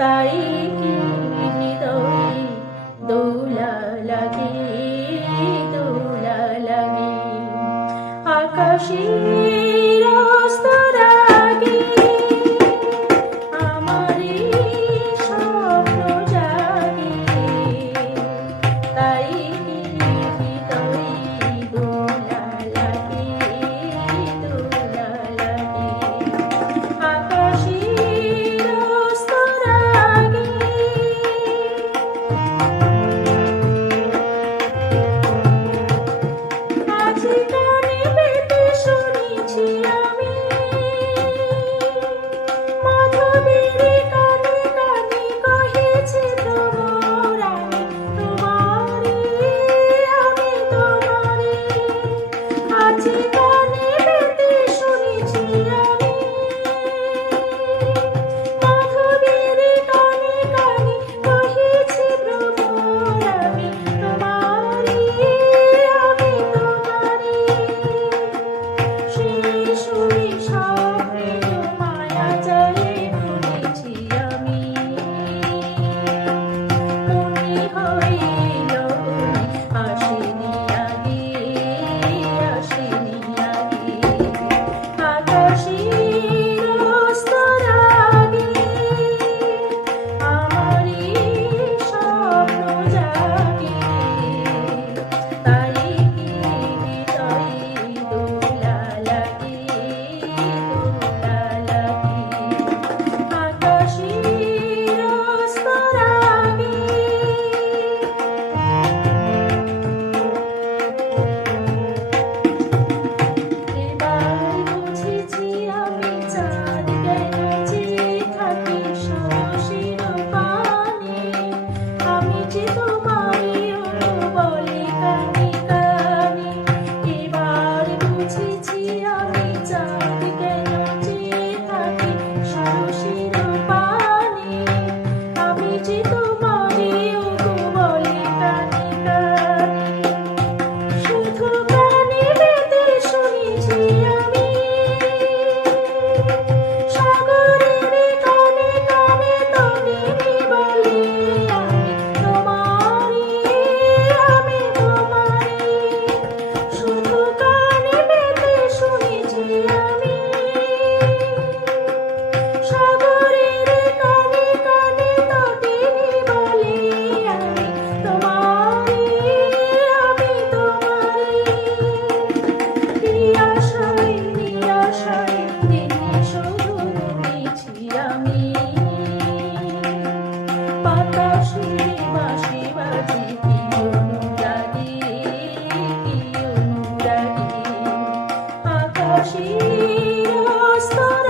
তাই কি হৃদয়ে দোলা লাগে, দোলা লাগে। আকাশের অস্তর আগে আমার এই স্বপ্ন জাগে, তাই কি হৃদয়ে দোলা লাগে, দোলা লাগে। আকাশের অস্তর আগে আজি কানে পেতে শুনেছি আমি মাধবীর কানে কানে কহেছে তোমার আমি তোমারে, আমি তোমারে। আজি কানে পেতে শুনেছি আমি মাধবীর কানে কানে কহেছে তোমার আমি তোমারে, আমি তোমারে। সেই সুরে স্বপ্নে মায়া জালে বুনেছি আমি, মনে হইল আসেনি আগে, আসেনি আগে। আকাশের অস্তর আগে আমার এই স্বপ্ন জাগে, তাই কি হৃদয়ে দোলা লাগে, দোলা লাগে। আকাশের অস্তর আগে এবার বুঝেছি আমি চাঁদ কেন চেয়ে থাকি সরসের পানে, আমি যে তোমারই বলে কানে কানে। এবার বুঝেছি আমি চাঁদ কেন চেয়ে থাকি সরসের পানে, আমি যে তোমারই বলে কানে কানে। শুধু কানে পেতে শুনেছি আমি সাগরের কানে কানে তটিনী বলে আমি তোমারে, আমি তোমারে। শুধু কানে পেতে শুনেছি আমি সাগরের কানে কানে তটিনী বলে আমি তোমারে, আমি তোমারে। নিরাশায় নিরাশায় দিনে শুধু ঘুরেছি আমি বাতাসে বাঁশি বাজে কি অনুরাগে, কি অনুরাগে। আকাশের অস্তর